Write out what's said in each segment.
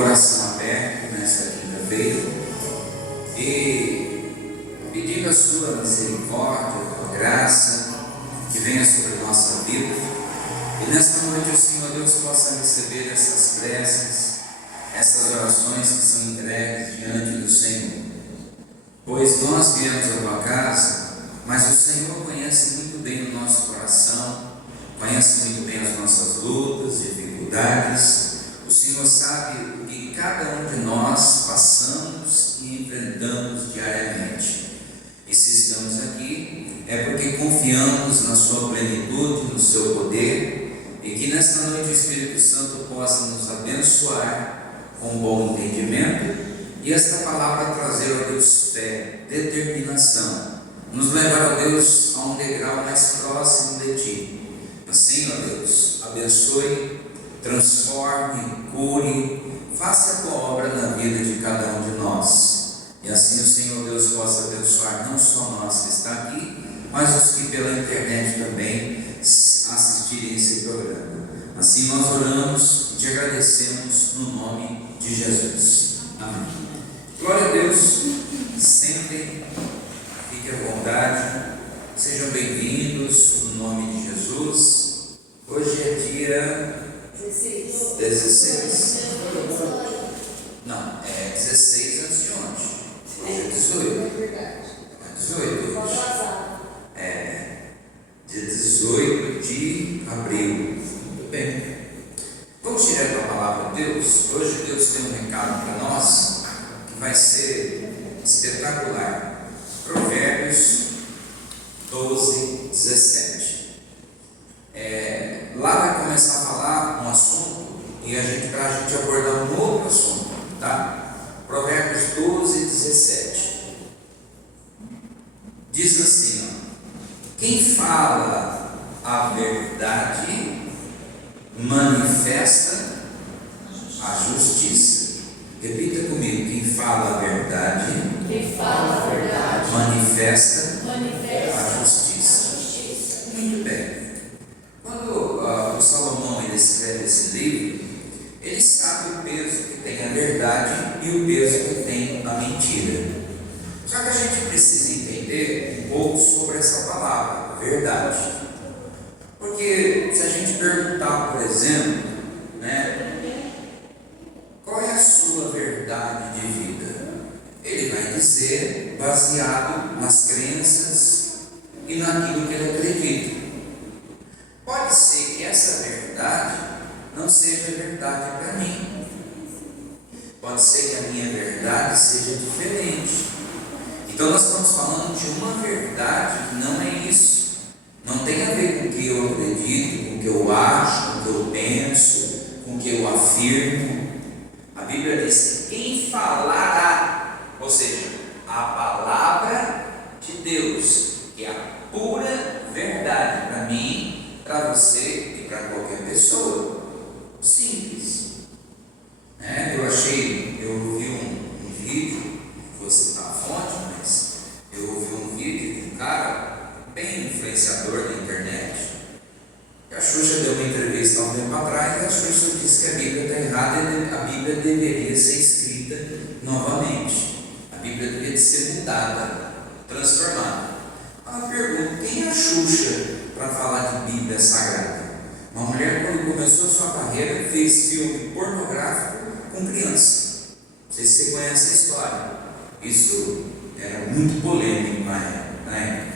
coração aberto nesta quinta-feira e pedindo a sua misericórdia, a tua graça que venha sobre a nossa vida. E nesta noite o Senhor Deus possa receber essas preces, essas orações que são entregues diante do Senhor. Pois nós viemos à tua casa, mas o Senhor conhece muito bem o nosso coração, conhece muito bem as nossas lutas, dificuldades. O Senhor sabe o que cada um de nós passamos e enfrentamos diariamente. E se estamos aqui, é porque confiamos na sua plenitude, no seu poder, e que nesta noite o Espírito Santo possa nos abençoar com bom entendimento, e esta palavra trazer a Deus fé, determinação, nos levar a Deus a um degrau mais próximo de Ti. Assim, ó Deus, abençoe, transforme, cure, faça a Tua obra na vida de cada um de nós. E assim o Senhor Deus possa abençoar não só nós que está aqui, mas os que pela internet também assistirem esse programa. Assim nós oramos e te agradecemos no nome de Jesus. Amém. Glória a Deus. Sentem, fiquem à vontade, sejam bem-vindos no nome de Jesus. Hoje é dia 16. Não, é 16 antes de ontem. Hoje é 18. É 18 hoje. Dia 18 de abril. Muito bem. Vamos direto à palavra de Deus. Hoje Deus tem um recado para nós que vai ser espetacular. Provérbios 12, 17. Lá vai começar a falar um assunto e para a gente abordar um outro assunto, tá? Provérbios 12, 17. Diz assim, ó: quem fala a verdade manifesta a justiça. Repita comigo: quem fala a verdade, manifesta a justiça. Muito bem. Quando o Salomão ele escreve esse livro, ele sabe o peso que tem a verdade e o peso que tem a mentira. Só que a gente precisa entender um pouco sobre essa palavra, verdade. Porque se a gente perguntar, por exemplo, qual é a sua verdade de vida? Ele vai dizer baseado nas crenças e naquilo que ele acredita. Pode ser que essa verdade não seja verdade para mim. Pode ser que a minha verdade seja diferente. Então nós estamos falando de uma verdade que não é isso. Não tem a ver com o que eu acredito, com o que eu acho, com o que eu penso, com o que eu afirmo. A Bíblia diz que quem falará, ou seja, a palavra de Deus, que é a pura verdade para mim, para você e para qualquer pessoa. Simples. Eu ouvi um vídeo, vou citar a fonte, mas eu ouvi um vídeo de um cara bem influenciador da internet. A Xuxa deu uma entrevista há um tempo atrás e a Xuxa disse que a Bíblia está errada e a Bíblia deveria ser escrita novamente. A Bíblia deveria ser mudada, transformada. Eu pergunto: quem é a Xuxa para falar de Bíblia Sagrada? Uma mulher, quando começou a sua carreira, fez filme pornográfico com criança. Não sei se você conhece a história. Isso era muito polêmico na época.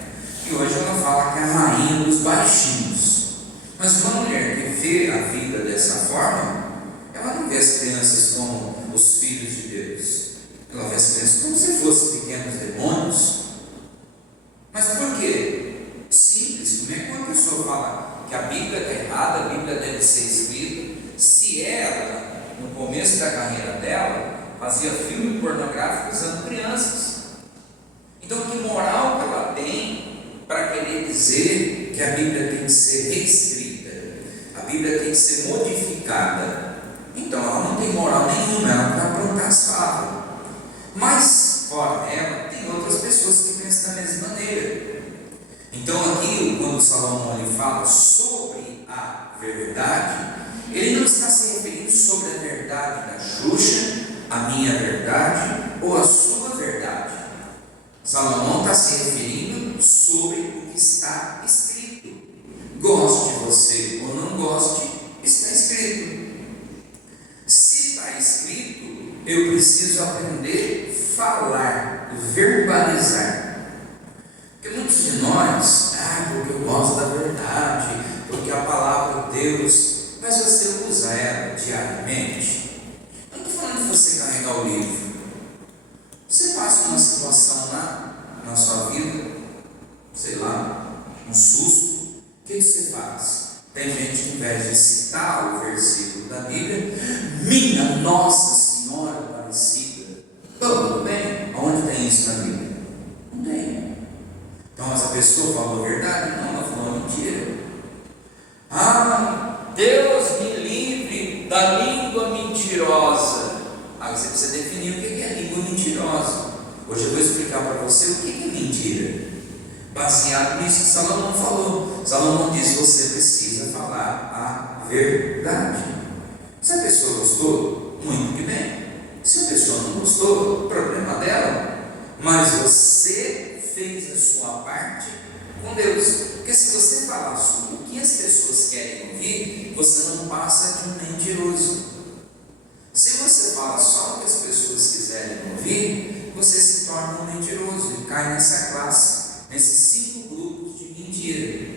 E hoje ela fala que é a rainha dos baixinhos. Mas uma mulher que vê a vida dessa forma, ela não vê as crianças como os filhos de Deus. Ela vê as crianças como se fossem pequenos demônios. Mas por quê? Simples. Como é que uma pessoa fala que a Bíblia está errada, a Bíblia deve ser escrita, se ela, no começo da carreira dela, fazia filme pornográfico usando crianças? Então, que moral que ela tem para querer dizer que a Bíblia tem que ser reescrita, a Bíblia tem que ser modificada? Então ela não tem moral nenhuma, ela para plantar as favas. Mas fora ela, tem outras pessoas que pensam da mesma maneira. Então aqui, quando Salomão ele fala sobre a verdade, ele não está se referindo sobre a verdade da Xuxa a minha verdade ou a sua verdade? Salomão está se referindo sobre o que está escrito. Goste você ou não goste, está escrito. Se está escrito, eu preciso aprender a falar, verbalizar. Porque muitos de nós, porque eu gosto da verdade, porque a palavra de Deus, mas você usa ela diariamente. Eu não estou falando de você carregar o livro. Você passa uma situação lá na sua vida, sei lá, um susto, o que você faz? Tem gente que, ao invés de citar o versículo da Bíblia, minha Nossa Senhora Aparecida, tudo bem? Onde tem isso na Bíblia? Não tem. Então essa pessoa falou a verdade? Não, ela falou a mentira. Deus me livre da língua mentirosa. Aí você precisa definir o que é língua mentirosa. Hoje eu vou explicar para você o que é mentira, baseado nisso que Salomão falou. Salomão diz que você precisa falar a verdade. Se a pessoa gostou, muito que bem. Se a pessoa não gostou, problema dela. Mas você fez a sua parte com Deus. Porque se você falar sobre o que as pessoas querem ouvir, você não passa de um mentiroso. Se você fala só o que as pessoas quiserem ouvir, você se torna um mentiroso e cai nessa classe, nesses 5 grupos de mentira.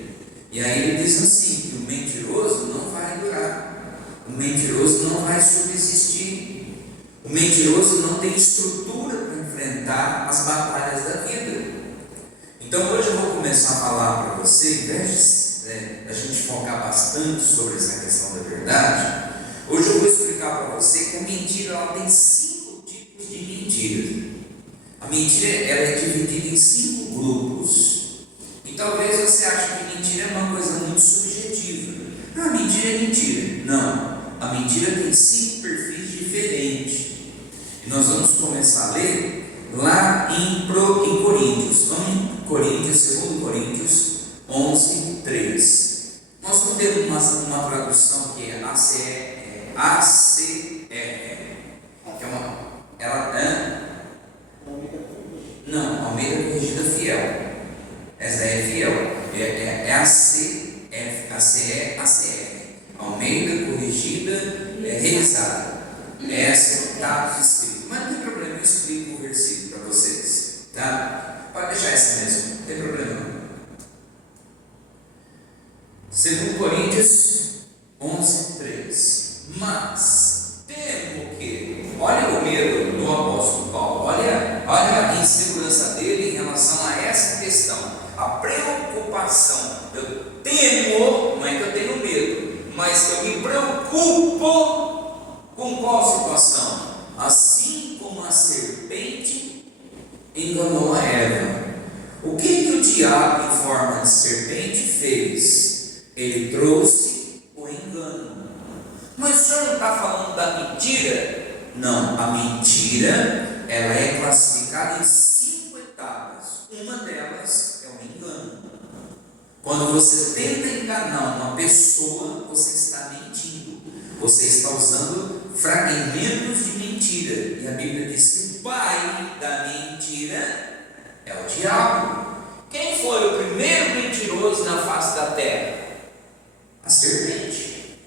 E aí ele diz assim, que o mentiroso não vai durar, o mentiroso não vai subsistir, o mentiroso não tem estrutura para enfrentar as batalhas da vida. Então hoje eu vou começar a falar para você, em vez de a gente focar bastante sobre essa questão da verdade, hoje eu vou explicar para você que a mentira ela tem 5 tipos de mentiras. A mentira ela é dividida em 5 grupos. E talvez você ache que mentira é uma coisa muito subjetiva. Mentira é mentira. Não, a mentira tem 5 perfis diferentes. E nós vamos começar a ler lá em Coríntios. Vamos em Coríntios, 2 Coríntios 11, 3. Nós vamos ter uma tradução que é ACR, que é Almeida Corrigida Fiel. Essa é fiel. É ACR, Almeida Corrigida Revisada. Essa está escrita. Mas não tem problema, eu explico o versículo para vocês. Tá? Pode deixar essa mesmo, não tem problema não. 2 Coríntios 11, 3. Mas temo que, olha o medo do apóstolo Paulo, olha a insegurança dele em relação a essa questão, a preocupação. Eu temo, não é que eu tenho medo, mas eu me preocupo com qual situação? Assim como a serpente enganou a Eva. O que o diabo em forma de serpente fez? Ele trouxe o engano. Mas o senhor não está falando da mentira? Não, a mentira ela é classificada em 5 etapas. Uma delas é o engano. Quando você tenta enganar uma pessoa, você está mentindo. Você está usando fragmentos de mentira. E a Bíblia diz que o pai da mentira é o diabo. Quem foi o primeiro mentiroso na face da terra? A serpente.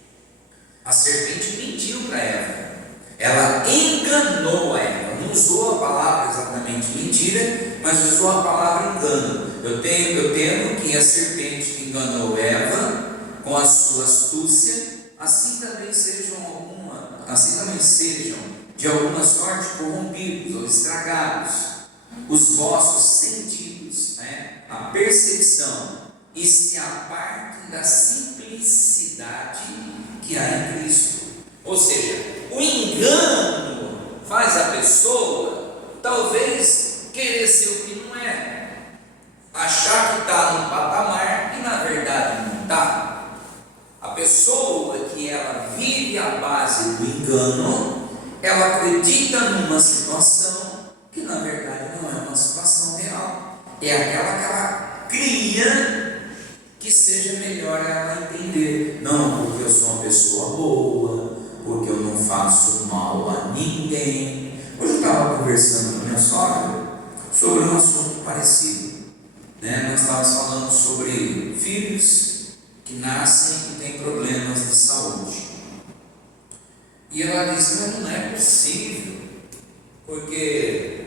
A serpente mentiu para Eva. Ela enganou a Eva. Não usou a palavra exatamente mentira, mas usou a palavra engano. Eu temo que a serpente que enganou Eva com a sua astúcia, assim também sejam de alguma sorte corrompidos ou estragados os vossos sentidos, a percepção, e se apartem da simplicidade que há em Cristo. Ou seja, o engano faz a pessoa talvez querer ser o que não é, achar que está num patamar e na verdade não está. A pessoa que ela vive à base do engano, ela acredita numa situação que na verdade não é uma situação real, é aquela que ela cria que seja melhor ela entender. Não, porque eu sou uma pessoa boa, porque eu não faço mal a ninguém. Hoje eu estava conversando com minha sogra sobre um assunto parecido, né? Nós estávamos falando sobre filhos que nascem e têm problemas de saúde. E ela disse: mas não é possível, porque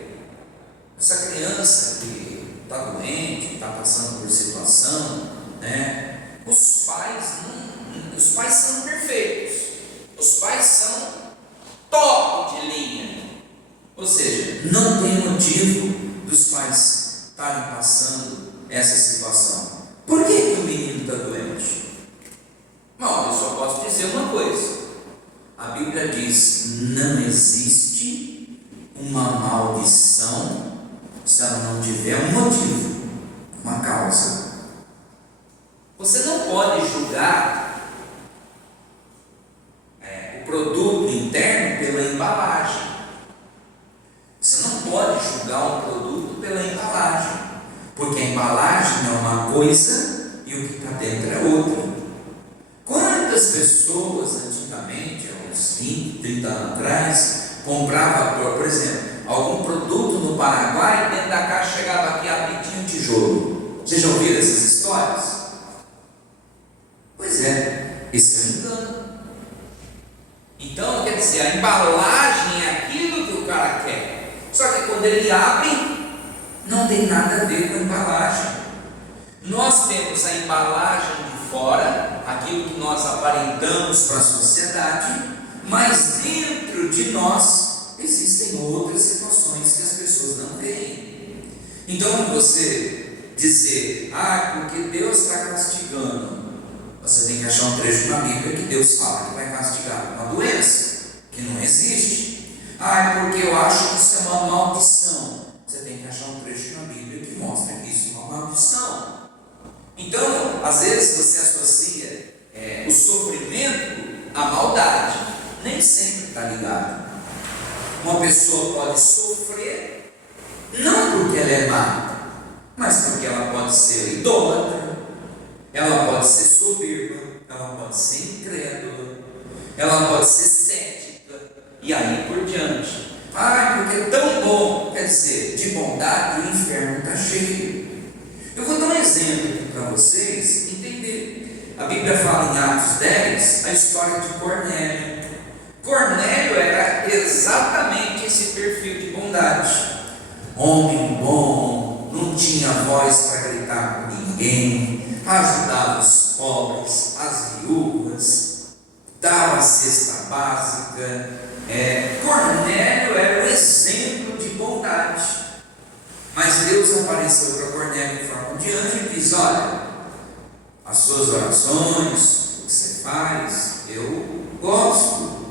essa criança que está doente, está passando por situação, né? Os pais são perfeitos, os pais são top de linha, ou seja, não tem motivo dos pais estarem passando essa situação. Por que o menino está doente? Bom, eu só posso dizer uma coisa: a Bíblia diz: não existe uma maldição se ela não tiver um motivo, uma causa. Você não pode julgar o produto interno pela embalagem. Você não pode julgar um produto pela embalagem, porque a embalagem é uma coisa e o que está dentro é outra. Quantas pessoas antigamente, há uns 20, 30 anos atrás, compravam, por exemplo, algum produto no Paraguai e dentro da caixa chegava aqui abridinho tijolo? Vocês já ouviram essas histórias? Pois é, esse é um engano. Então, quer dizer, a embalagem é aquilo que o cara quer, só que quando ele abre, não tem nada a ver com a embalagem. Nós temos a embalagem de fora, aquilo que nós aparentamos para a sociedade, mas dentro de nós existem outras situações que as pessoas não veem. Então, você dizer: porque Deus está castigando, você tem que achar um trecho na Bíblia que Deus fala que vai castigar uma doença que não existe. Porque eu acho que isso é uma maldição. Você tem que achar um trecho na Bíblia que mostra que isso é uma maldição. Então, às vezes você associa o sofrimento à maldade. Nem sempre está ligado. Uma pessoa pode sofrer não porque ela é má, mas porque ela pode ser idólatra, ela pode ser soberba, ela pode ser incrédula, ela pode ser cética, e aí por diante. Porque é tão bom. Quer dizer, de bondade o inferno está cheio. Eu vou dar um exemplo aqui para vocês entenderem. A Bíblia fala em Atos 10 a história de Cornélio. Cornélio era exatamente esse perfil de bondade. Homem bom, não tinha voz para gritar com ninguém, ajudava os pobres, as viúvas, dava a cesta básica. Cornélio era o exemplo de bondade. Mas Deus apareceu para Cornélio em forma de anjo e diz: olha, as suas orações, o que você faz, eu gosto.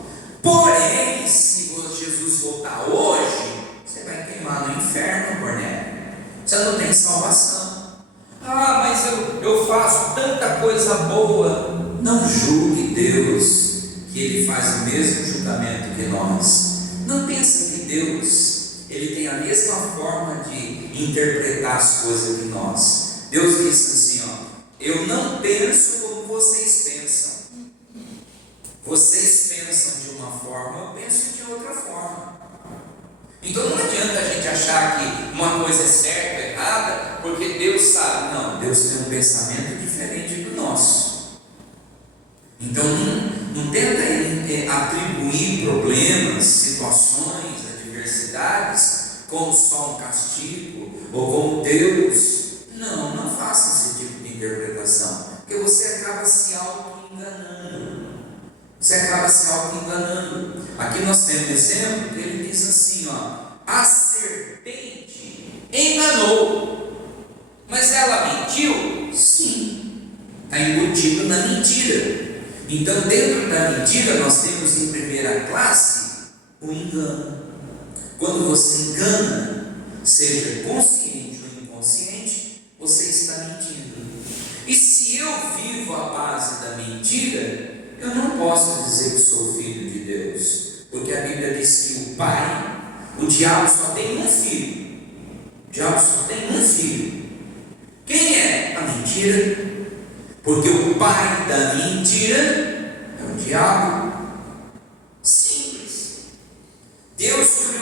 Porém, se Jesus voltar hoje, você vai queimar no inferno, Cornélio. Você não tem salvação. Mas eu faço tanta coisa boa. Não julgue Deus, que Ele faz o mesmo julgamento que nós. Não pense que Deus, Ele tem a mesma forma de interpretar as coisas que nós. Deus disse assim: eu não penso como vocês pensam. Vocês pensam de uma forma, eu penso de outra forma. Então não adianta a gente achar que uma coisa é certa ou errada, porque Deus sabe. Não, Deus tem um pensamento diferente do nosso. Então não tenta atribuir problemas, situações, adversidades como só um castigo ou como Deus. Não faça esse tipo de interpretação, porque você acaba se auto-enganando. Aqui nós temos um exemplo que ele diz assim: a serpente enganou, mas ela mentiu? Sim, está embutido na mentira. Então, dentro da mentira, nós temos em primeira classe o engano. Quando você engana, seja consciente ou inconsciente, você está mentindo. E se eu vivo à base da mentira, eu não posso dizer que sou filho de Deus, porque a Bíblia diz que o diabo só tem um filho. Quem é? A mentira. Porque o pai da mentira é o diabo.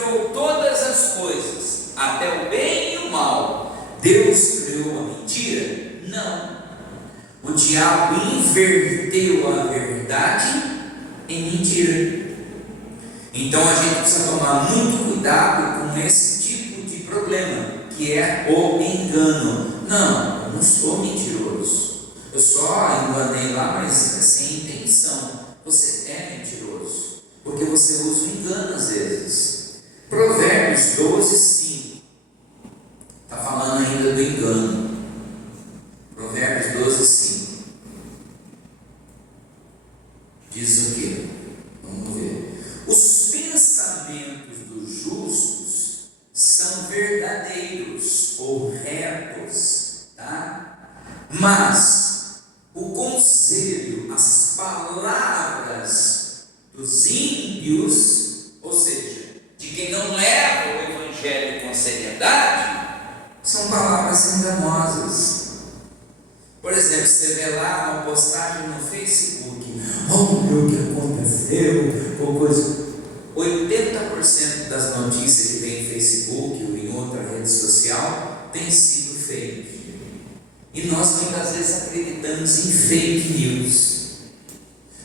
criou todas as coisas, até o bem e o mal, Deus criou a mentira? Não. O diabo inverteu a verdade em mentira. Então a gente precisa tomar muito cuidado com esse tipo de problema, que é o engano. Não, eu não sou mentiroso, eu só enganei lá, mas sem intenção. Você é mentiroso, porque você usa o engano às vezes. Provérbios 12, 5 está falando ainda do engano. Provérbios 12, 5 diz o que? Vamos ver. Os pensamentos dos justos são verdadeiros ou retos, tá? Mas o conselho, as palavras dos ímpios, ou seja, de quem não leva o evangelho com seriedade, são palavras enganosas. Por exemplo, você vê lá uma postagem no Facebook: olha o que aconteceu, ou coisa. 80% das notícias que tem em Facebook ou em outra rede social tem sido fake. E nós muitas vezes acreditamos em fake news.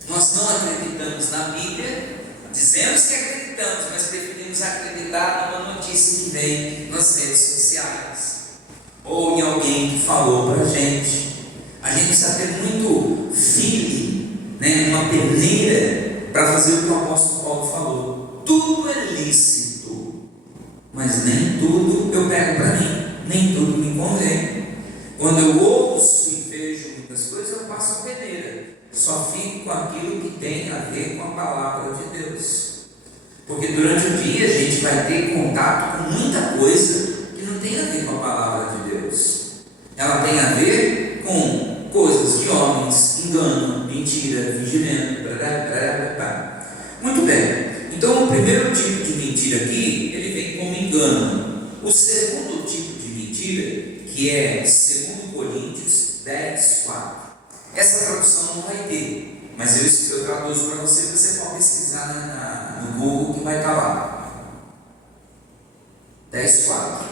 Nós não acreditamos na Bíblia, dizemos que acreditamos, mas preferimos acreditar numa notícia que vem nas redes sociais, ou em alguém que falou para a gente. A gente precisa ter muito feeling, uma peneira para fazer o que o apóstolo Paulo falou. Tudo é lícito, mas nem tudo eu pego para mim, nem tudo me convém. Quando eu ouço e vejo muitas coisas, eu passo a peneira, só fico com aquilo que tem a ver com a palavra de Deus. Porque durante o dia a gente vai ter contato com muita coisa que não tem a ver com a palavra de Deus. Ela tem a ver com coisas de homens, engano, mentira, fingimento, Muito bem. Então o primeiro tipo de mentira aqui, ele vem como engano. O segundo tipo de mentira, que é 2 Coríntios 10, 4. Essa tradução não vai ter, mas eu traduzo para você, você pode pesquisar no Google que vai estar lá. 10, 4.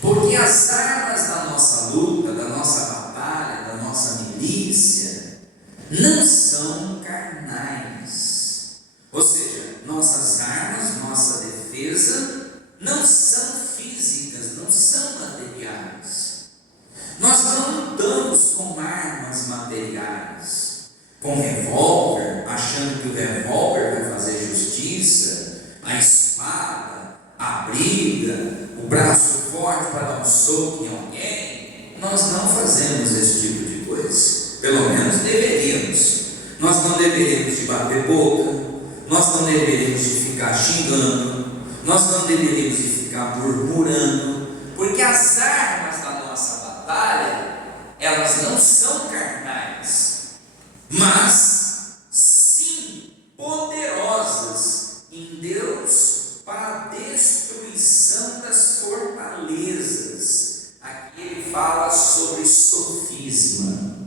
Porque as armas da nossa luta, da nossa batalha, da nossa milícia, não são carnais. Ou seja, nossas armas, nossa defesa, não são físicas, não são materiais. Nós não lutamos com armas materiais, com revólver, achando que o revólver vai fazer justiça, a espada, a briga, o braço forte para dar um soco em alguém. Nós não fazemos esse tipo de coisa, pelo menos deveríamos. Nós não deveríamos de bater boca, nós não deveríamos de ficar xingando, nós não deveríamos de ficar murmurando, porque as armas da nossa batalha, elas não são carnais, mas sim poderosas em Deus para a destruição das fortalezas. Aqui ele fala sobre sofisma.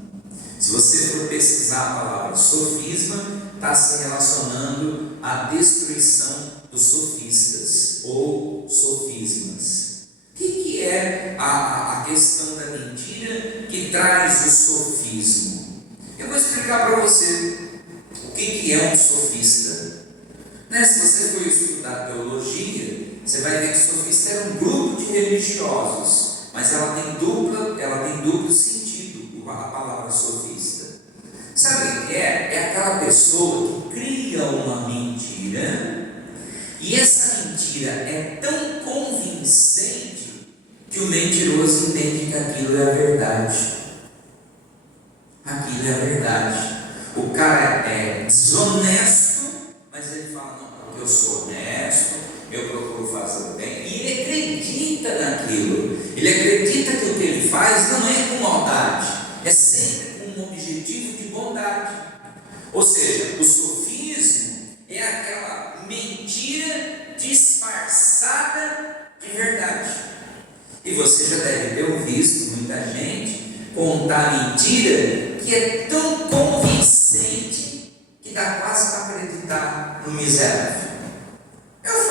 Se você for pesquisar a palavra sofisma, está se relacionando à destruição dos sofistas ou sofismas. O que é a questão da mentira que traz o sofismo? Eu vou explicar para você o que é um sofista. Se você for estudar teologia, você vai ver que sofista era um grupo de religiosos, mas ela tem duplo sentido, a palavra sofista. Sabe o que é? É aquela pessoa que cria uma mentira, e essa mentira é tão convincente que o mentiroso entende que aquilo é a verdade. Aquilo é a verdade. O cara é desonesto, mas ele fala: não, porque eu sou honesto, eu procuro fazer o bem, e ele acredita naquilo. Ele acredita que o que ele faz não é com maldade, é sempre com um objetivo de bondade. Ou seja, o sofismo é aquela mentira disfarçada de verdade. E você já deve ter ouvido muita gente contar mentira que é tão convincente que dá quase para acreditar no miserável. Eu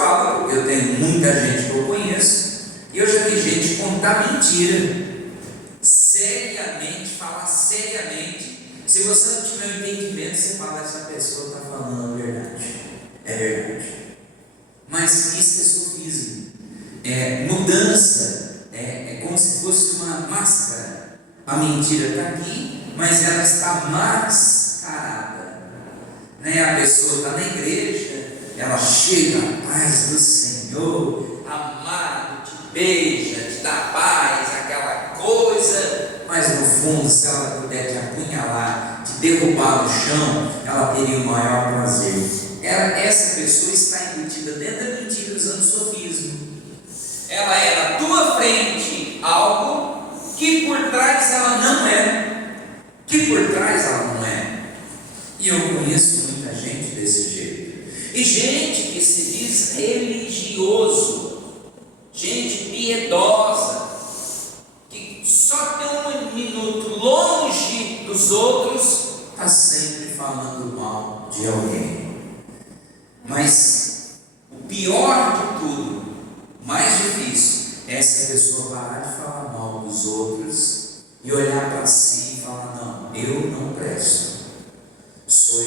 eu tenho muita gente que eu conheço, e eu já vi gente contar mentira, seriamente, falar seriamente. Se você não tiver um entendimento, você fala, essa pessoa está falando a verdade. É verdade. Mas isso é sofismo. Mudança. É como se fosse uma máscara. A mentira está aqui, mas ela está mascarada. A pessoa está na igreja, ela chega à paz do Senhor, amado, te beija, te dá paz, aquela coisa, mas no fundo, se ela puder te apunhalar, te derrubar no chão, ela teria o maior prazer. Essa pessoa está embutida dentro da mentira, usando sofismo. Ela é na tua frente algo que por trás ela não é. Que por trás ela não é. E eu conheço muita gente desse jeito. E gente que se diz religioso, gente piedosa, que só tem um minuto longe dos outros, está sempre falando mal de alguém. Mas o pior de tudo, o mais difícil, é essa pessoa parar de falar mal dos outros e olhar para si e falar, não, eu não presto, sou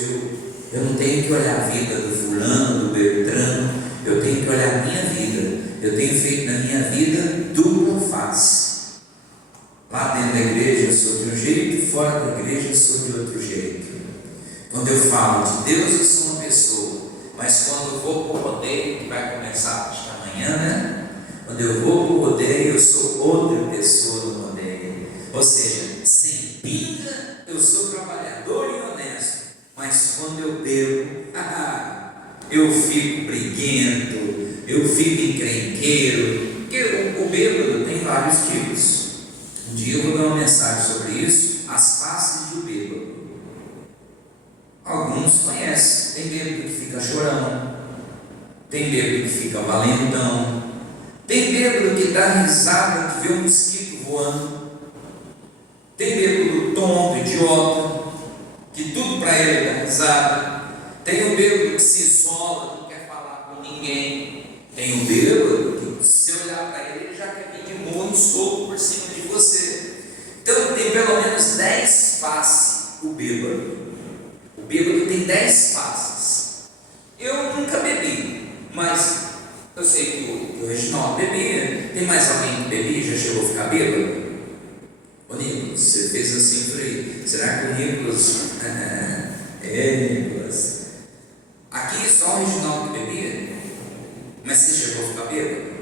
eu não tenho que olhar a vida do fulano, do Beltrano, eu tenho que olhar a minha vida. Eu tenho feito na minha vida dupla face. Lá dentro da igreja eu sou de um jeito, fora da igreja eu sou de outro jeito. Quando eu falo de Deus, eu sou uma pessoa, mas quando eu vou para o rodeio, que vai começar acho que amanhã, né? Quando eu vou para o rodeio, eu sou outra pessoa no rodeio. Ou seja, sem pinga, eu sou trabalhador e honesto, mas quando eu bebo, eu fico briguento, eu fico encrenqueiro, porque o bêbado tem vários tipos. Um dia eu vou dar uma mensagem sobre isso, as faces do bêbado. Alguns conhecem, tem bêbado que fica chorando, tem bêbado que fica valentão, tem bêbado que dá risada de ver um mosquito voando, tem bêbado tonto, idiota, que tudo para ele dá risada, tem um bêbado que se isola, não quer falar com ninguém, tem um bêbado que se olhar para ele já quer vir de murro e soco por cima de você. Então tem pelo menos 10 faces o bêbado. O bêbado tem 10 faces. Eu nunca bebi, mas eu sei que o Reginaldo bebia. Tem mais alguém que bebia? Já chegou a ficar bêbado? Ô Nicolas, você fez assim, eu falei, será que o Nicolas... Nicolas. Aqui só o Reginaldo que bebia? Mas você chegou a ficar bêbado?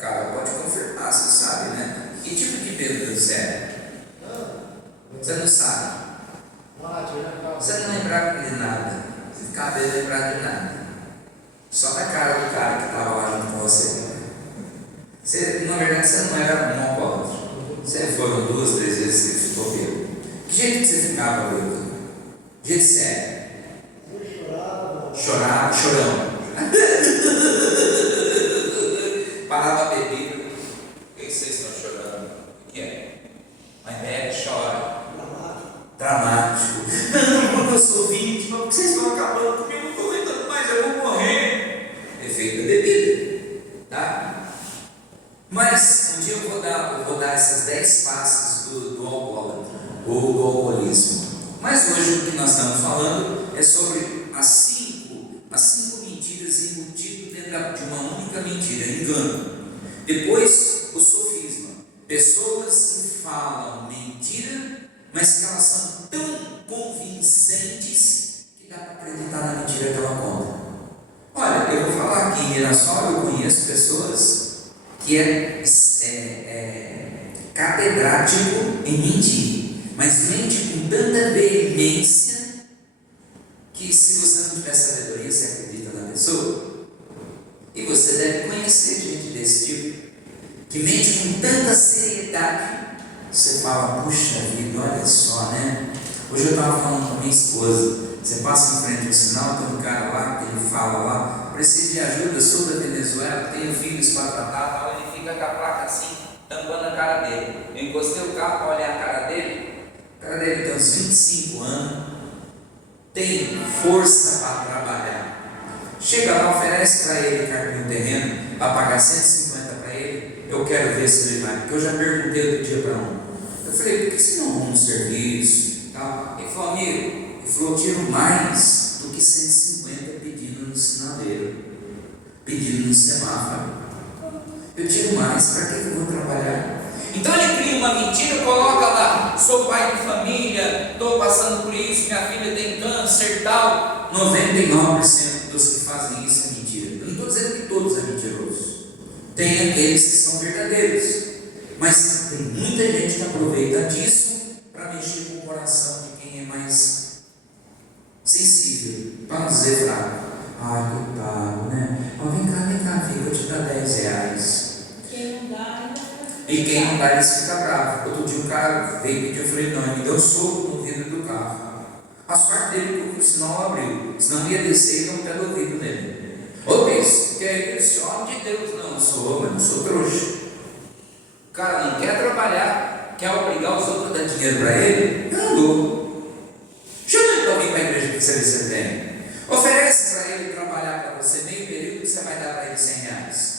Cara, pode confirmar, você sabe, né? Que tipo de bêbado você é? Você não sabe? Você não lembrar de nada. Se ficar bêbado, lembrar de nada. Só da cara do cara que estava lá junto com você. Na verdade, você não era um alcoólatra. Você foram 2, 3 vezes que você ficou bêbado. Que jeito que você ficava bêbado? Que jeito sério? Chorava, chorão. Parava a bebida. Por que vocês estão chorando? O que é? Mas bebe, chora. Dramático. Não, porque eu sou vítima, porque vocês estão acabando comigo, não estou aguentando mais, eu vou morrer. Efeito da bebida. Tá? Mas um dia eu vou dar essas 10 faces do alcoólatra ou do alcoolismo. Mas hoje o que nós estamos falando é sobre as cinco mentiras embutidas dentro de uma única mentira, engano. Depois, o sofisma. Pessoas que falam mentira, mas que elas são tão convincentes que dá para acreditar na mentira que ela conta. Olha, eu vou falar aqui em Mirassol, eu conheço pessoas que catedrático em mentir, mas mente com tanta veemência que se você não tiver sabedoria, você acredita na pessoa. E você deve conhecer gente desse tipo, que mente com tanta seriedade. Você fala, puxa vida, olha só, né? Hoje eu estava falando com a minha esposa. Você passa em frente ao sinal, tem um cara lá que ele fala lá, preciso de ajuda, sou da Venezuela, tenho filhos para tratar, ele fica com a placa assim, tampando a cara dele. Eu encostei o carro para olhar a cara dele tem uns 25 anos, tem força para trabalhar. Chega lá, oferece para ele carpir um terreno, para pagar 150 para ele. Eu quero ver se ele vai, porque eu já perguntei outro dia para um. Eu falei, por que você não arruma um serviço? Tal? Ele falou, amigo, eu tiro mais do que 150 pedindo no sinaleiro, pedindo no semáforo. Eu tiro mais, para que eu vou trabalhar? Então ele cria uma mentira, coloca lá, sou pai de família, estou passando por isso, minha filha tem câncer e tal. 99% dos que fazem isso é mentira. Eu não estou dizendo que todos é mentiroso. Tem aqueles que são verdadeiros. Mas tem muita gente que aproveita disso para mexer com o coração de quem é mais sensível, para não dizer fraco. Ai, coitado, né? Ó, vem cá, filho, eu te dar R$10. Quem não dá, ainda E quem não dá, eles ficam bravos. Outro dia o cara veio pedir, eu falei, não, ele me deu soco no vidro do carro. A sorte dele, porque o sinal abriu, senão ia descer e dar um pé do ouvido nele. Ô bicho, que é isso? Homem de Deus, não sou, mas não sou trouxa. O cara não quer trabalhar, quer obrigar os outros a dar dinheiro para ele, eu não dou. Chama ele para vir para a igreja que você tem. Oferece para ele trabalhar para você meio período que você vai dar para ele R$100.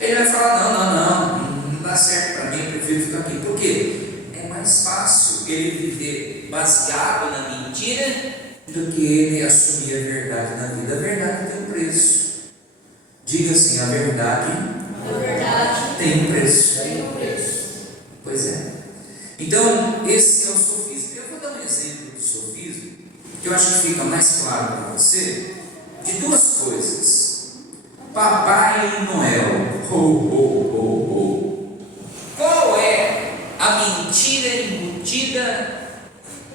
Ele vai falar, não dá certo para mim, eu prefiro ficar aqui. Por quê? É mais fácil ele viver baseado na mentira do que ele assumir a verdade na vida. A verdade tem um preço. Diga assim, a verdade tem um preço. Pois é. Então, esse é o sofismo. Eu vou dar um exemplo do sofismo, que eu acho que fica mais claro para você, de duas coisas. Papai Noel. Ho, ho, ho, ho. Qual é a mentira embutida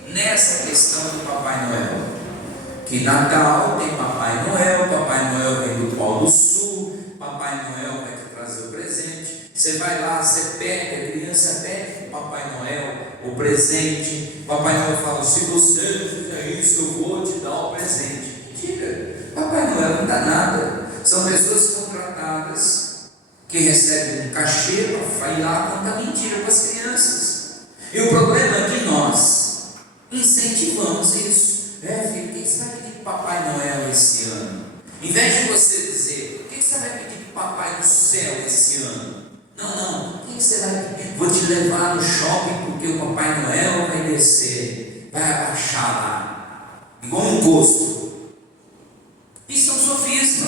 nessa questão do Papai Noel? Que Natal tem Papai Noel vem do Polo do Sul, Papai Noel vai te trazer o presente. Você vai lá, você pega, a criança pede para Papai Noel o presente. Papai Noel fala, se você não fizer isso, eu vou te dar o presente. Mentira, Papai Noel não dá nada. São pessoas contratadas que recebem um cachê para ir lá contar mentira para as crianças. E o problema é que nós incentivamos isso. Filho, o que você vai pedir para Papai Noel esse ano? Em vez de você dizer, o que você vai pedir para Papai do céu esse ano? Não, o que você vai pedir? Vou te levar no shopping porque o Papai Noel vai descer, vai abaixar lá, igual um gosto. Isso é um sofisma.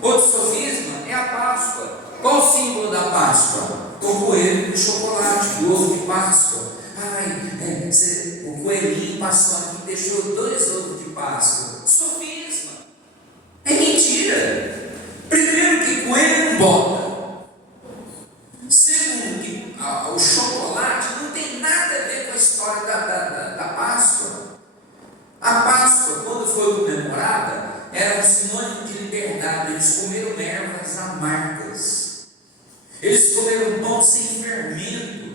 Outro sofisma é a Páscoa. Qual o símbolo da Páscoa? O coelho de chocolate, o ovo de Páscoa. O coelhinho passou aqui e deixou 2 ovos de Páscoa. Sofisma. É mentira. Primeiro que coelho não bota. Segundo que o chocolate não tem nada a ver com a história da Páscoa. A Páscoa, quando foi comemorada, era um sinônimo de liberdade. Eles comeram ervas amargas. Eles comeram pão sem fermento.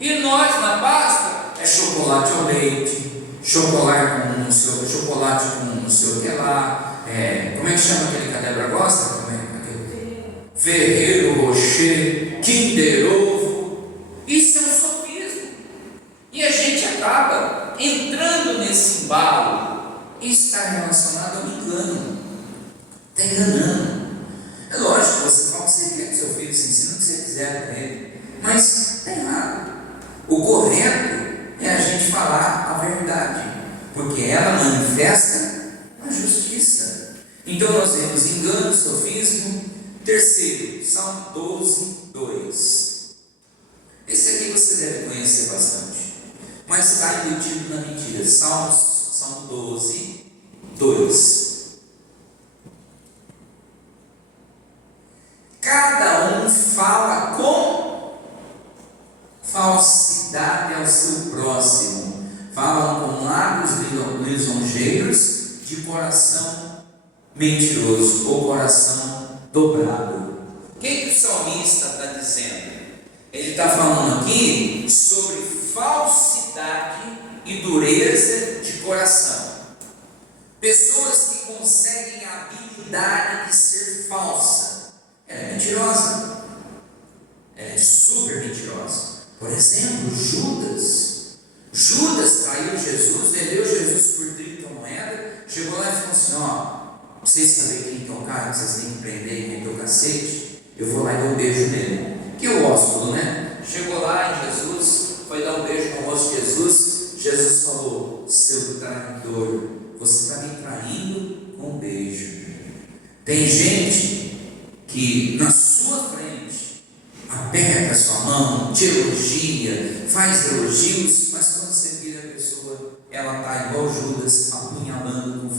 E nós, na Páscoa, é chocolate ao leite, chocolate com não sei o que lá. Como é que chama aquele que a Débora gosta? Ferreiro Rocher, Kinder Ovo. Isso é um sofismo. E a gente acaba entrando nesse embalo. Isso está relacionado ao engano. Está enganando. É lógico, você fala que você quer que seu filho se ensine o que você quiser para ele, mas está errado. O correto é a gente falar a verdade, porque ela manifesta a justiça. Então nós temos engano, sofismo. Terceiro, Salmo 12, 2. Esse aqui você deve conhecer bastante, mas está embutido na mentira. Salmo 12, 2. Cada um fala com falsidade ao seu próximo, falam com lábios lisonjeiros, de coração mentiroso ou coração dobrado. O que o salmista está dizendo? Ele está falando aqui sobre falsidade e dureza de coração. Pessoas que conseguem a habilidade de ser falsa. Ela é mentirosa. Ela é super mentirosa. Por exemplo, Judas traiu Jesus, vendeu Jesus por 30 moedas, chegou lá e falou assim, vocês sabem aqui que é um cara que vocês têm que prender e meter o cacete, eu vou lá e dou um beijo nele. Que é o ósculo, né? Chegou lá em Jesus, foi dar um beijo no rosto de Jesus. Jesus falou: seu traidor, você está me traindo com um beijo. Tem gente que na sua frente aperta a sua mão, te elogia, faz elogios, mas quando você vira a pessoa, ela está igual Judas, apunhalando com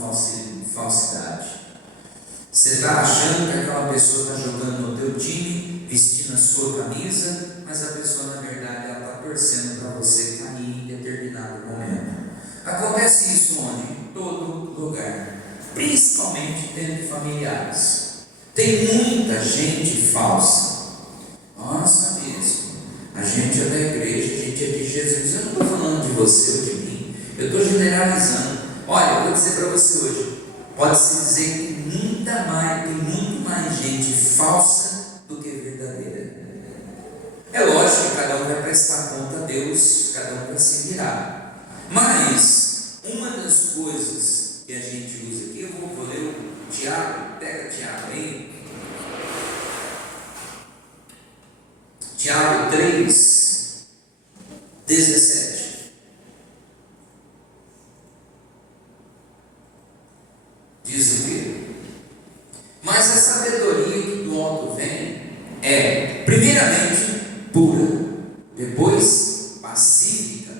falsidade. Você está achando que aquela pessoa está jogando no teu time, vestindo a sua camisa, mas a pessoa na verdade ela está torcendo para você cair em determinado momento. Acontece isso onde? Em todo lugar, principalmente dentro de familiares. Tem muita gente falsa. Nossa mesmo, a gente é da igreja, a gente é de Jesus. Eu não estou falando de você ou de mim, eu estou generalizando. Olha, eu vou dizer para você hoje, pode-se dizer que tem muito mais gente falsa do que verdadeira. É lógico que cada um vai prestar conta a Deus, cada um vai se virar. Mas uma das coisas que a gente usa aqui, eu vou ler o Tiago, pega Tiago aí. Tiago 3, 17. Diz o quê? Mas a sabedoria que do alto vem é, primeiramente, pura, depois pacífica,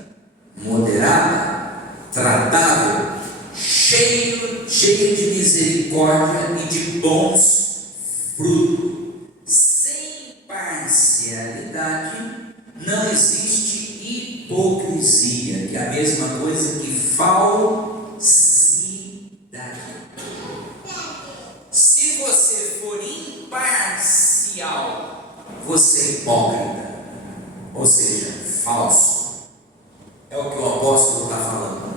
moderada, tratável, cheia de misericórdia e de bons frutos, sem parcialidade. Não existe hipocrisia, que é a mesma coisa que falsidade. Se você for imparcial, você é hipócrita, ou seja, falso. É o que o apóstolo está falando.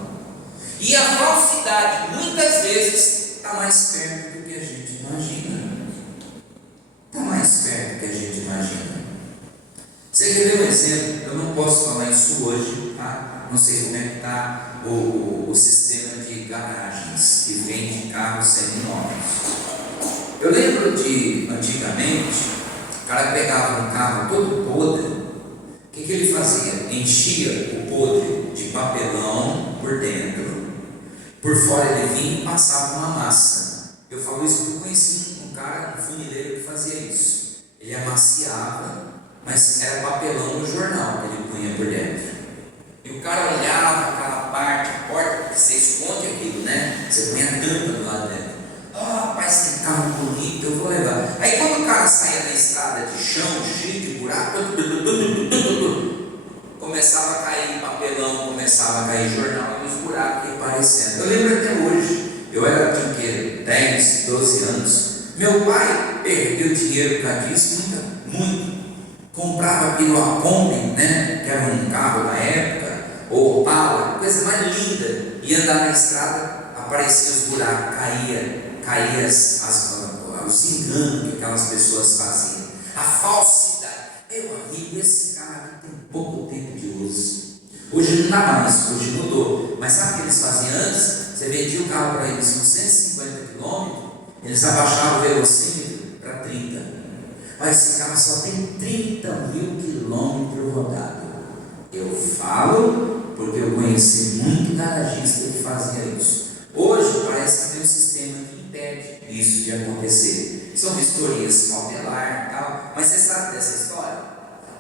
E a falsidade muitas vezes está mais perto do que a gente imagina. Está mais perto do que a gente imagina. Você quer ver um exemplo? Eu não posso falar isso hoje, tá? Não sei como é que está o sistema de garagens que vende carros seminovos. Eu lembro de antigamente, o cara pegava um carro todo podre. O que ele fazia? Enchia o podre de papelão por dentro, por fora ele vinha e passava uma massa. Eu falo isso porque eu conheci um cara, um funileiro que fazia isso. Ele amaciava, mas era papelão no jornal que ele punha por dentro. E o cara olhava aquela parte, a porta, que você esconde aquilo, né? Você põe a tampa do lado dentro. Rapaz, que carro bonito, eu vou levar. Aí quando o cara saía da estrada de chão, cheio de buraco, começava a cair papelão, começava a cair jornal e os buracos aparecendo. Eu lembro até hoje, eu era tinqueiro, 10, 12 anos. Meu pai perdeu dinheiro por causa disso, muito. Comprava aquilo a Kombi, né? Que era um carro da época, ou Opala, coisa mais linda. Ia andar na estrada, aparecia os buracos, caía os enganos que aquelas pessoas faziam, a falsidade. Meu amigo, esse cara aqui tem pouco tempo de uso. Hoje não dá mais, hoje mudou. Mas sabe o que eles faziam antes? Você vendia o carro para eles com 150 km, eles abaixavam o velocímetro para 30. Mas esse carro só tem 30 mil quilômetros rodados. Eu falo porque eu conheci muito garagista que fazia isso. Hoje parece que tem um sistema que impede isso de acontecer. São vistorias cautelar e tal. Mas você sabe dessa história?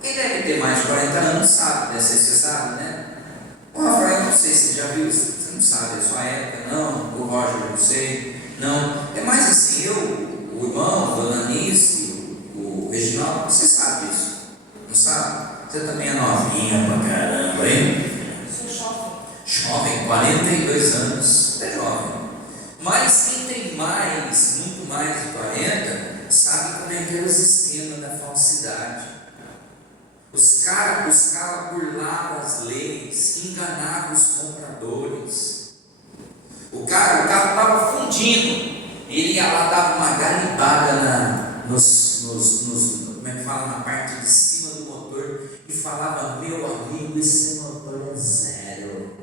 Quem deve ter mais de 40 anos sabe dessa, você sabe, né? O Rafael, não sei se você já viu, você não sabe, é sua época, não. O Roger, não sei, não. É mais assim, o irmão, a dona Anice, o Reginaldo, você sabe disso, não sabe? Você também é novinha pra caramba, hein? Jovem, 42 anos, é jovem. Mas quem tem muito mais de 40, sabe como é que era o sistema da falsidade. Os caras burlavam as leis, enganavam os compradores. O carro estava fundindo, ele ia lá, dava uma galibada como é que fala, na parte de cima do motor e falava: meu amigo, esse motor é zero.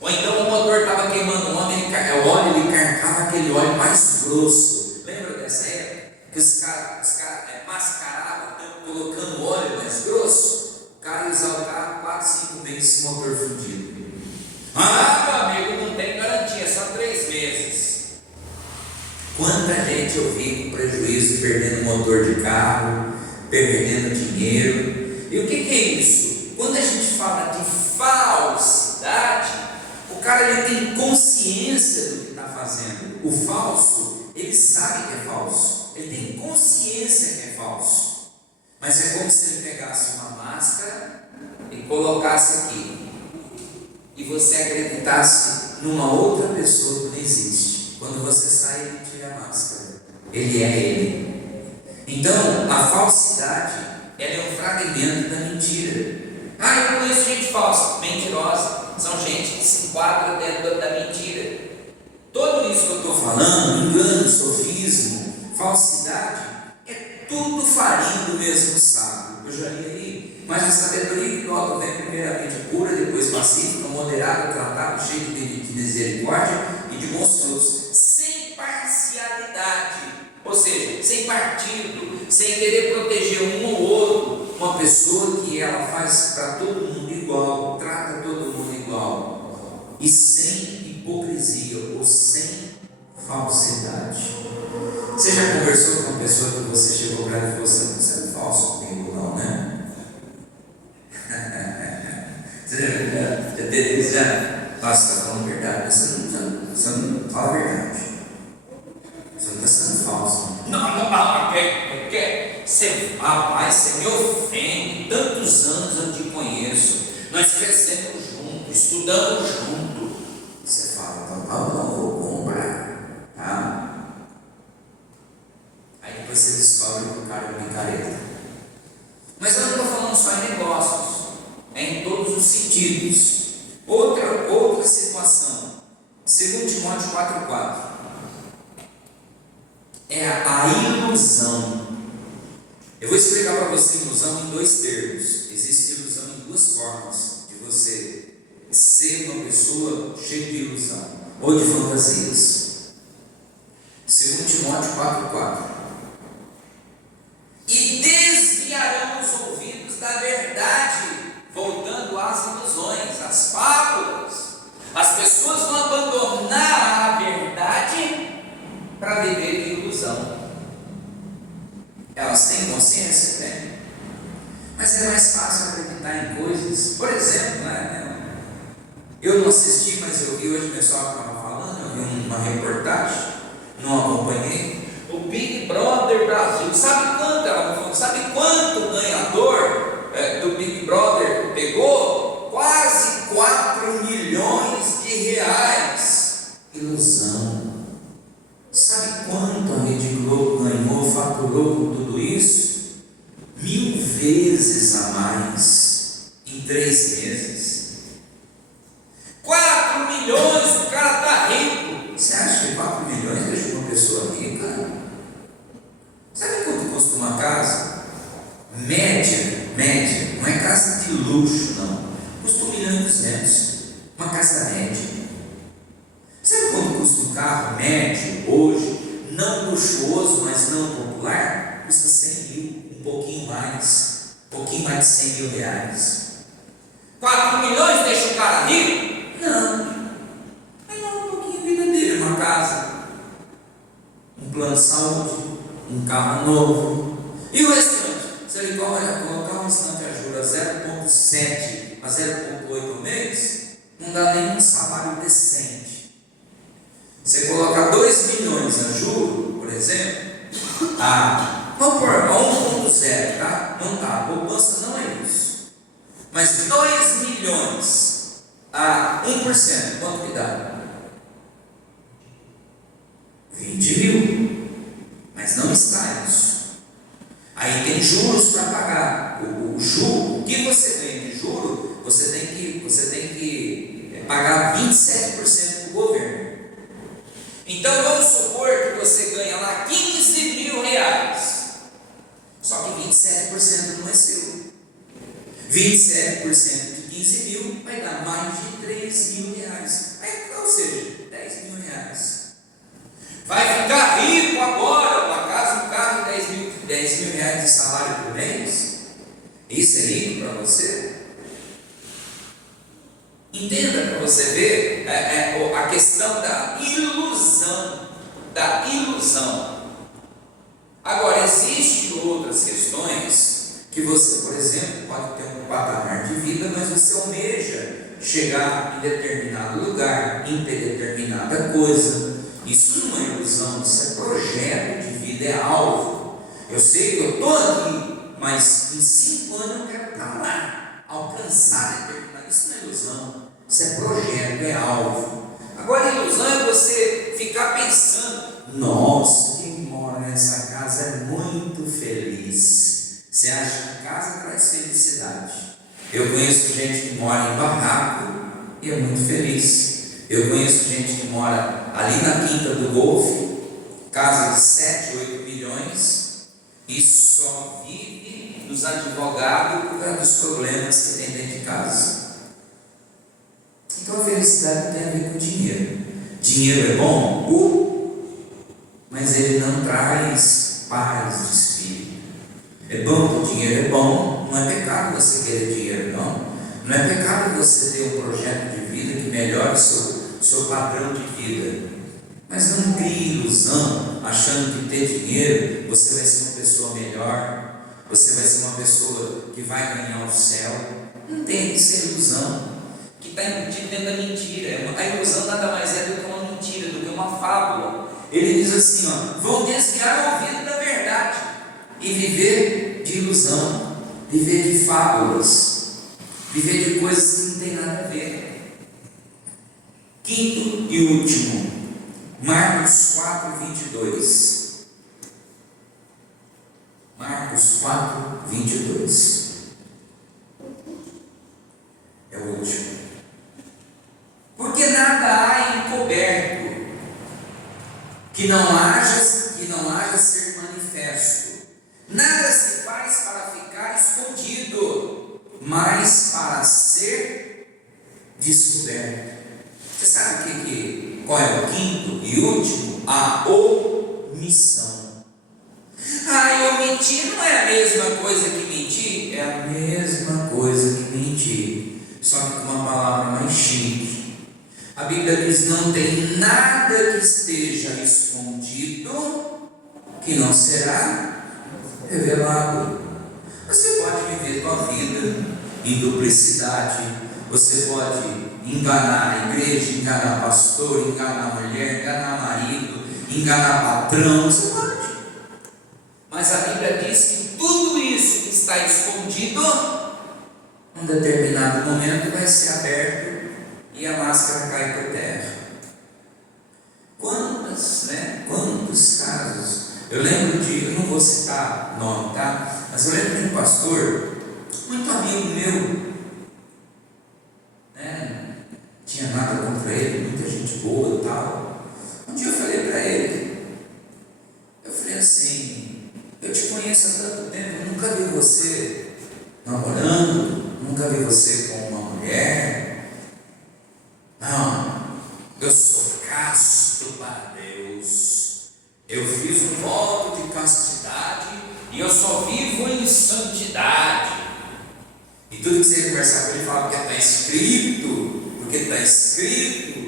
Ou então o motor estava queimando o óleo, ele carcava aquele aquele óleo mais grosso. Lembra dessa época? Que os caras mascaravam, colocando óleo mais grosso. O cara ia usar o carro 4, 5 meses com motor fundido. Ah, meu amigo, não tem garantia, só 3 meses. Quanta gente eu vi com prejuízo, perdendo motor de carro, perdendo dinheiro. E o que é isso? Quando a gente fala de falsidade, o cara ele tem consciência do que está fazendo. O falso, ele sabe que é falso, ele tem consciência que é falso. Mas é como se ele pegasse uma máscara e colocasse aqui, e você acreditasse numa outra pessoa que não existe. Quando você sai, ele tira a máscara, ele é ele. Então a falsidade, ela é um fragmento da mentira. Eu conheço gente falsa, mentirosa. São gente que se enquadra dentro da mentira. Tudo isso que eu estou falando, engano, sofismo, falsidade, é tudo farinha do mesmo saco. Eu já li aí. Mas a sabedoria que nota vem primeiramente pura, depois pacífica, moderada, tratada, cheia de misericórdia e de bons frutos, sem parcialidade, ou seja, sem partido, sem querer proteger um ou outro. Uma pessoa que ela faz para todo mundo igual, trata todo mundo igual, e sem hipocrisia ou sem falsidade. Você já conversou com uma pessoa que você chegou para ela e falou assim: você é falso comigo, não, né? Você já teve isso? Nossa, você está falando verdade, mas você não fala a verdade. Você não está sendo falso. Não, você me ofende. Tantos anos eu te conheço, nós crescemos juntos, estudamos juntos. Você fala: não vou comprar, tá? Aí depois você descobre que o cara é picareta. Mas eu não estou falando só em negócios, é em todos os sentidos. Outra situação, 2 Timóteo 4,4, é a ilusão. Eu vou explicar para você ilusão em 2 termos. Existe ilusão em 2 formas de você ser uma pessoa cheia de ilusão ou de fantasias. 2 Timóteo 4,4. E desviarão os ouvidos da verdade, voltando às ilusões, às fábulas. As pessoas vão abandonar a verdade para viver de ilusão. Elas têm consciência? Tem. Mas é mais fácil acreditar em coisas. Por exemplo, eu não assisti, mas eu vi hoje o pessoal estava falando, eu vi uma reportagem, não acompanhei. O Big Brother Brasil, sabe quanto ela falou? Sabe quanto o ganhador do Big Brother pegou? Quase 4 milhões de reais. Ilusão. Sabe quanto a Rede Globo ganhou, faturou com tudo isso? 1000 vezes a mais em 3 meses. 4 milhões, o cara está rico. Você acha que 4 milhões deixa uma pessoa rica? Sabe quanto custa uma casa? Média, não é casa de luxo, não. Custa 1.200.000. Uma casa média. Sabe quanto custa um carro médio hoje? Não luxuoso, mas não popular? Custa 100.000, um pouquinho mais de 100 mil reais. 4 milhões deixa o cara rico? Não. Mas não, um pouquinho a vida dele, uma casa, um plano de saúde, um carro novo. E o restante? Se ele colocar um restante a juros 0,7 a 0,8 ao mês, não dá nem um salário decente. Você colocar 2 milhões a juros, por exemplo, vamos pôr a 1,0, tá? Não tá, a poupança não é isso. Mas 2 milhões a 1%, quanto que dá? 20 mil. Mas não está isso. Aí tem juros para pagar. O juro, o que você ganha de juro, você tem que pagar 27% para o governo. Então vamos supor que você ganha lá 15 mil reais. Só que 27% não é seu. 27% de 15 mil vai dar mais de 3 mil reais. Ou seja, 10 mil reais. vai ficar rico agora, uma casa, um carro, 10 mil reais de salário por mês. Isso é rico para você? Entenda para você ver a questão da ilusão. Da ilusão. Agora, existem outras questões que você, por exemplo, pode ter um patamar de vida, mas você almeja chegar em determinado lugar, em ter determinada coisa. Isso não é ilusão, isso é projeto de vida, é alvo. Eu sei que eu estou aqui, mas em 5 anos eu quero estar lá, alcançar determinado. Isso não é ilusão, isso é projeto, é alvo. Agora, ilusão é você ficar pensando: nossa, quem mora nessa casa é muito feliz. Você acha que casa traz felicidade? Eu conheço gente que mora em barraco e é muito feliz. Eu conheço gente que mora ali na Quinta do Golfe, casa de 7, 8 milhões, e só vive dos advogados por causa dos problemas que tem dentro de casa. Então a felicidade tem a ver com dinheiro. Dinheiro é bom, mas ele não traz paz de espírito. É bom que o dinheiro é bom, não é pecado você querer dinheiro, não. Não é pecado você ter um projeto de vida que melhore o seu padrão de vida. Mas não crie ilusão achando que ter dinheiro você vai ser uma pessoa melhor, você vai ser uma pessoa que vai ganhar o céu. Não tem que ser ilusão, que está embutido dentro da mentira. A ilusão nada mais é do que uma mentira, do que uma fábula. Ele diz assim: vão desviar o ouvido da verdade e viver de ilusão, viver de fábulas, viver de coisas que não tem nada a ver. Quinto e último, Marcos 4, 22. Marcos 4, 22. É o último. Porque nada há encoberto que não haja ser manifesto. Nada se faz para ficar escondido, mas para ser descoberto. Você sabe qual é o quinto e último? A omissão. Omitir não é a mesma coisa que mentir? É a mesma coisa que mentir, só que com uma palavra mais chique. A Bíblia diz: não tem nada que esteja escondido que não será revelado. Você pode viver tua vida em duplicidade, você pode enganar a igreja, enganar pastor, enganar mulher, enganar marido, enganar patrão, você pode. Mas a Bíblia diz que tudo isso que está escondido, num determinado momento vai ser aberto e a máscara cai por terra. Quantos casos? Eu lembro eu não vou citar nome, tá? Mas eu lembro de um pastor, muito amigo meu, tinha nada contra ele, muita gente boa e tal. Um dia eu falei para ele, assim: eu te conheço há tanto tempo, eu nunca vi você namorando, nunca vi você com uma mulher. Não, eu sou casto para Deus. Eu fiz um voto de castidade e eu só vivo em santidade. E tudo que você conversar com ele, fala porque está escrito, porque está escrito.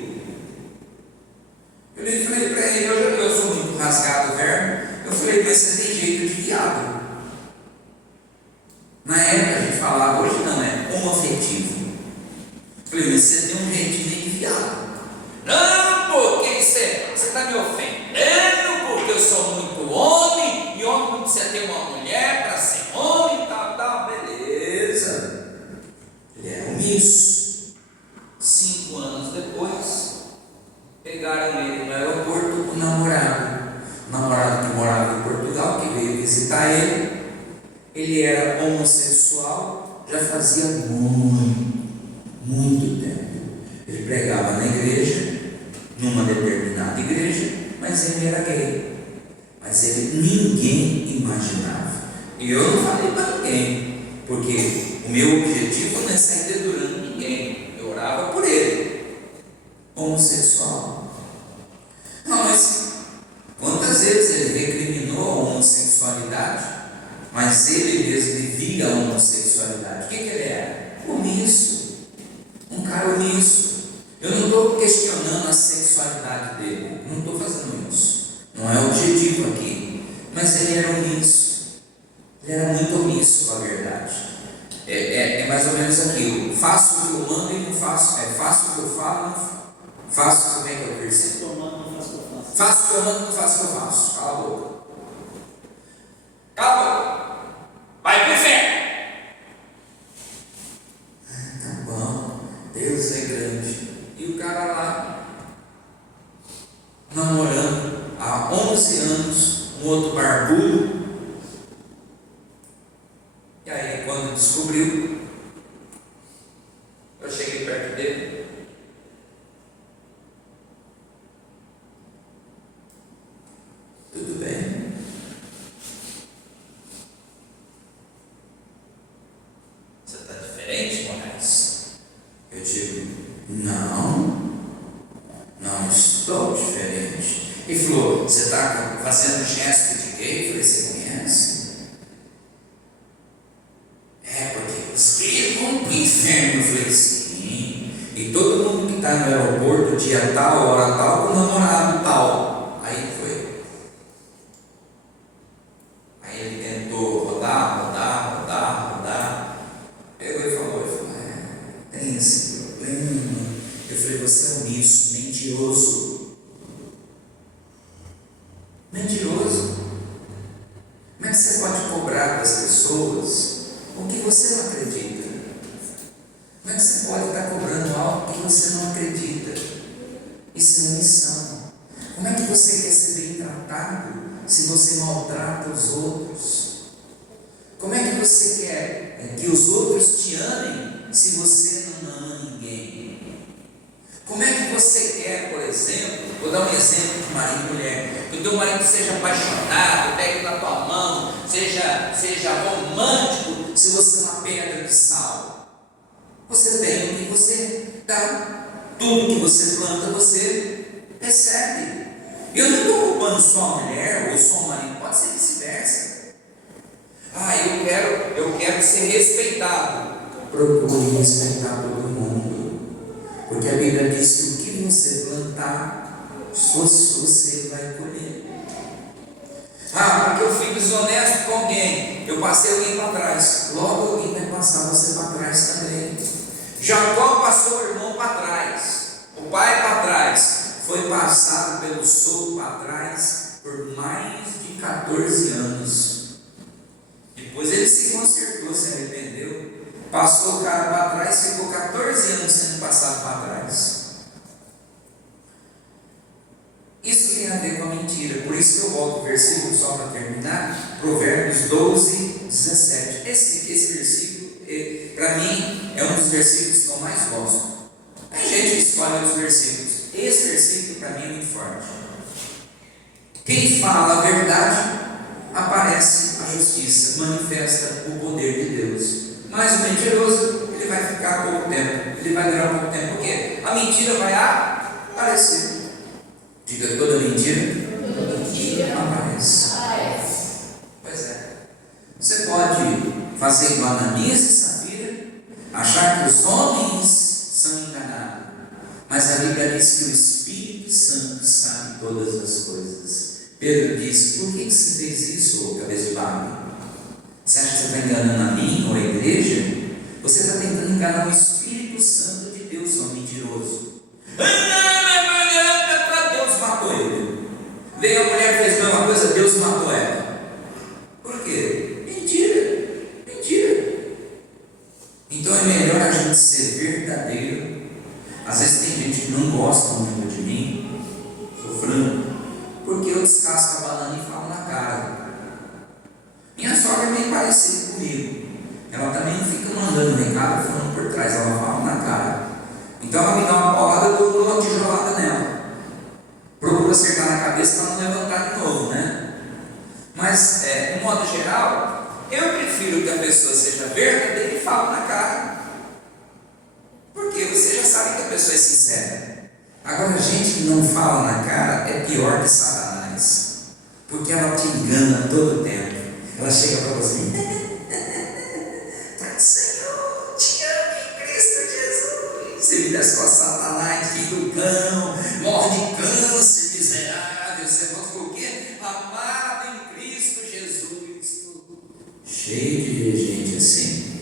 Eu falei para ele, eu sou muito rasgado, verbo. Eu falei: mas você tem jeito de viado. Na época a gente falava, hoje não, é homoafetivo. Eu falei: mas você tem um jeitinho de viado. Não, porque você está me ofendendo, porque eu sou muito homem, e homem não precisa ter uma mulher para ser homem, tal, beleza. Ele era omisso. 5 anos depois, pegaram ele no aeroporto com o namorado que morava em Portugal, que veio visitar ele. Ele era homossexual, já fazia muito tempo. Ele pregava na igreja, numa determinada igreja, mas ele era gay. Mas ninguém imaginava. E eu não falei para ninguém, porque o meu objetivo não é sair dedurando ninguém. Eu orava por ele. Homossexual. Não, mas homossexualidade, mas ele mesmo vivia a homossexualidade. O que ele era? Omisso. Um cara omisso. Eu não estou questionando a sexualidade dele, não estou fazendo isso, não é o objetivo aqui, mas ele era omisso, ele era muito omisso com a verdade. É mais ou menos aquilo: faço o que eu mando e não faço, faço o que eu falo, não faço. Como é que é o versículo? Faço o que eu mando e não faço o que eu faço. Cala a boca, cala a boca, vai pro inferno. Tá bom, Deus é grande. E o cara lá, namorando há 11 anos, um outro barbudo. E aí, quando descobriu, eu cheguei perto dele. Tudo bem? Você está diferente, Moraes? Eu digo: não estou diferente. E falou: você está fazendo gesto de gay? Eu falei: você conhece? Porque os gays vão para o inferno. Eu falei: sim. E todo mundo que está no aeroporto, dia tal, hora tal, com o namorado tal. Aí foi. Aí ele tentou rodar. Pegou e falou: tem esse problema. Eu falei: você é omisso, mentiroso. Como é que você pode cobrar das pessoas o que você não acredita? Como é que você pode estar cobrando algo que você não acredita? Isso é omissão. Como é que você quer ser bem tratado se você maltrata os outros? Como é que você quer que os outros te amem se você não ama ninguém? Como é que você quer, por exemplo, vou dar um exemplo de marido e mulher, que o teu marido seja apaixonado, pegue na tua mão, seja romântico, se você é uma pedra de sal? Você tem o que você dá, tudo que você planta, você recebe. Eu não estou culpando só a mulher ou só o marido, pode ser vice-versa. Eu quero ser respeitado. Procure respeitar todo mundo, porque a Bíblia diz que o que você plantar, você vai colher. Porque eu fui desonesto com alguém, eu passei alguém para trás, logo alguém vai passar você para trás também. Jacó passou o irmão para trás, o pai para trás, foi passado pelo sogro para trás por mais de 14 anos. Depois ele se consertou, se arrependeu, passou o cara para trás, ficou 14 anos sendo passado para trás. Isso tem a ver com a mentira. Por isso que eu volto o versículo só para terminar, Provérbios 12, 17. Esse versículo, para mim, é um dos versículos que eu mais gosto. Tem gente que escolhe outros versículos. Esse versículo para mim é muito forte. Quem fala a verdade, aparece a justiça, manifesta o poder de Deus. Mas o mentiroso, ele vai ficar pouco tempo, ele vai durar pouco tempo, porque a mentira vai aparecer. Diga: toda mentira aparece. Pois é. Você pode fazer igual Ananias e Safira, achar que os homens são enganados, mas a Bíblia diz que o Espírito Santo sabe todas as coisas. Pedro disse: por que você fez isso, cabeça de barro? Você acha que você está enganando a mim ou a igreja? Você está tentando enganar o Espírito Santo de Deus, seu mentiroso. Deus matou ele. Veio a mulher, fez a mesma coisa, Deus matou ela. Por quê? Mentira. Então é melhor a gente ser verdadeiro. Às vezes tem gente que não gosta muito de mim, sou franco, porque eu descasco a banana e falo na cara. Minha sogra é meio parecida comigo. Ela também não fica mandando recado falando por trás, ela fala na cara. Então ela me dá uma porrada, eu dou uma tijolada nela. Procuro acertar na cabeça para não levantar de novo, né? Mas, de modo geral, eu prefiro que a pessoa seja verdadeira e fale na cara. Porque você já sabe que a pessoa é sincera. Agora, gente que não fala na cara é pior que Satanás. porque ela te engana todo o tempo. Ela chega para você, Pai do Senhor, te amo em Cristo Jesus. Você me desce com a Satanás, filho do cão, morre de câncer, miserável. Você mostra o quê? Amado em Cristo Jesus. Cheio de gente assim.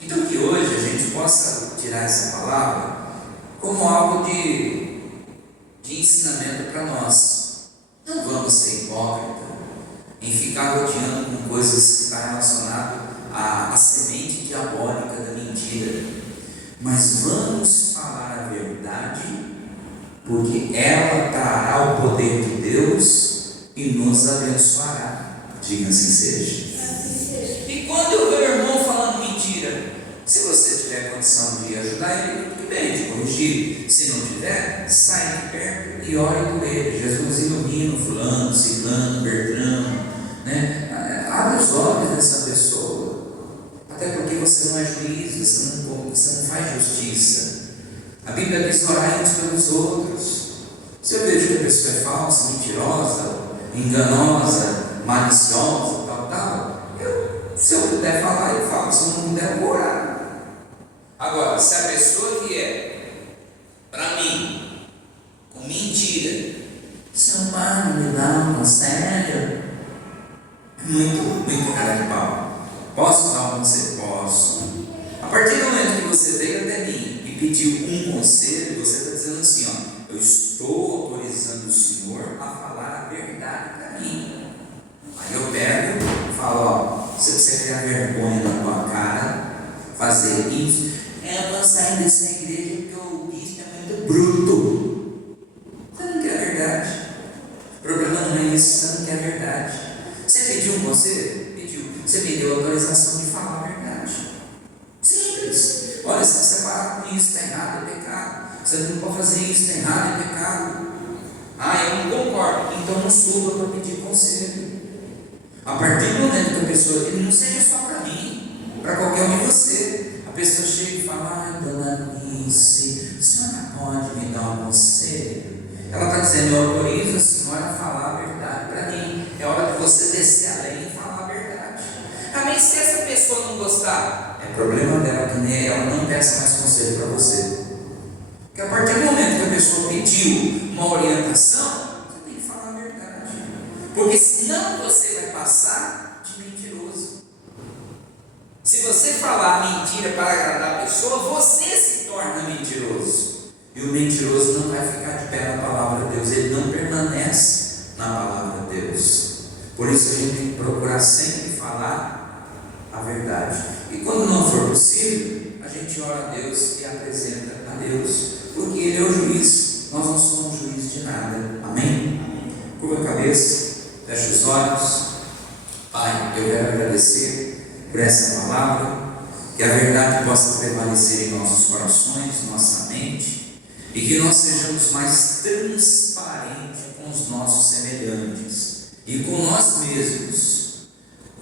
Então que hoje a gente possa tirar essa palavra como algo de ensinamento para nós. Não vamos ser hipócritas em ficar rodeando com coisas que estão relacionadas à semente diabólica da mentira, mas vamos falar a verdade, porque ela trará o poder de Deus e nos abençoará. Diga assim seja. E quando eu ver o irmão falando mentira, se você tiver condição de ajudar ele, tudo bem, de corrigir. Se não tiver, sai de perto e ore por ele. Jesus ilumina o fulano, ciclano, Bertrano, né? Abre os olhos dessa pessoa. Até porque você não é juiz, você não faz justiça. A Bíblia diz orar uns pelos outros. Se eu vejo que a pessoa é falsa, mentirosa, enganosa, maliciosa, tal, se eu puder falar, eu falo. Se eu não puder, eu vou orar. Agora, se a pessoa vier para mim com mentira, seu pai me dá um conselho, muito cara de pau. Posso dar um conselho? Posso. A partir do momento que você veio até mim e pediu um conselho, você está dizendo assim, ó, eu estou autorizando o Senhor a falar a verdade para mim. Aí eu pego e falo, ó, se você criar vergonha na tua cara, fazer isso, eu vou sair dessa igreja porque o bispo é muito bruto. Você não quer a verdade. O problema não é isso, você não quer a verdade. Você pediu um conselho? Pediu. Você pediu autorização de falar a verdade. Simples. Olha, se você parar com isso, está errado, é pecado. Você não pode fazer isso, está errado, é pecado. Ah, eu não concordo. Então não suba para pedir conselho. A partir do momento que a pessoa, ele não seja só para mim, para qualquer um de você. A pessoa chega e fala, dona Alice, a senhora pode me dar um conselho? Ela está dizendo, eu autorizo a senhora a falar a verdade para mim. É hora de você descer a lei e falar a verdade. Amém? Se essa pessoa não gostar, é problema dela, que nem ela não peça mais conselho para você. Porque a partir do momento que a pessoa pediu uma orientação, você tem que falar a verdade. Porque senão você vai passar de mentiroso. Se você falar mentira para agradar a pessoa, você se torna mentiroso. E o mentiroso não vai ficar de pé na palavra de Deus, ele não permanece na palavra de Deus. Por isso a gente tem que procurar sempre falar a verdade. E quando não for possível, a gente ora a Deus e apresenta a Deus, porque Ele é o juiz, nós não somos juízes de nada. Amém? Curva a cabeça, fecha os olhos. Pai, eu quero agradecer por essa palavra, que a verdade possa prevalecer em nossos corações, nossa mente, e que nós sejamos mais transparentes com os nossos semelhantes e com nós mesmos,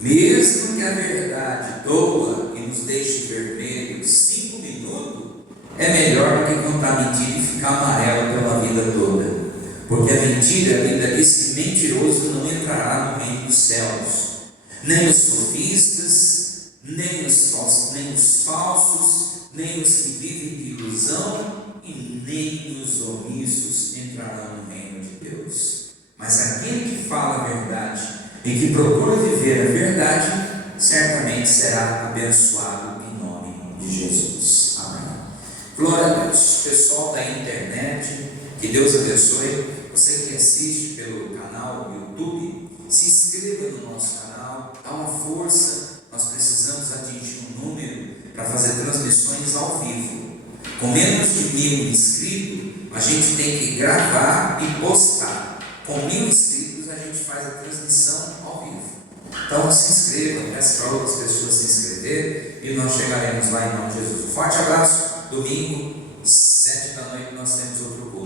mesmo que a verdade doa e nos deixe vermelhos 5 minutos, é melhor do que contar mentira e ficar amarelo pela vida toda, porque a mentira, a Bíblia diz que mentiroso não entrará no reino dos céus. Nem os sofistas, nem os falsos, nem os que vivem de ilusão e nem os omissos entrarão no reino de Deus. Mas aquele que fala a verdade e que procura viver a verdade, certamente será abençoado em nome de Jesus. Amém. Glória a Deus. Pessoal da internet, que Deus abençoe. Você que assiste pelo canal YouTube, se inscreva no nosso canal, dá uma força. Nós precisamos atingir um número para fazer transmissões ao vivo. Com menos de 1.000 inscritos, a gente tem que gravar e postar. Com 1.000 inscritos, a gente faz a transmissão ao vivo. Então se inscreva, peça para outras pessoas se inscreverem e nós chegaremos lá em nome de Jesus. Um forte abraço. Domingo, 7 da noite, nós temos outro culto.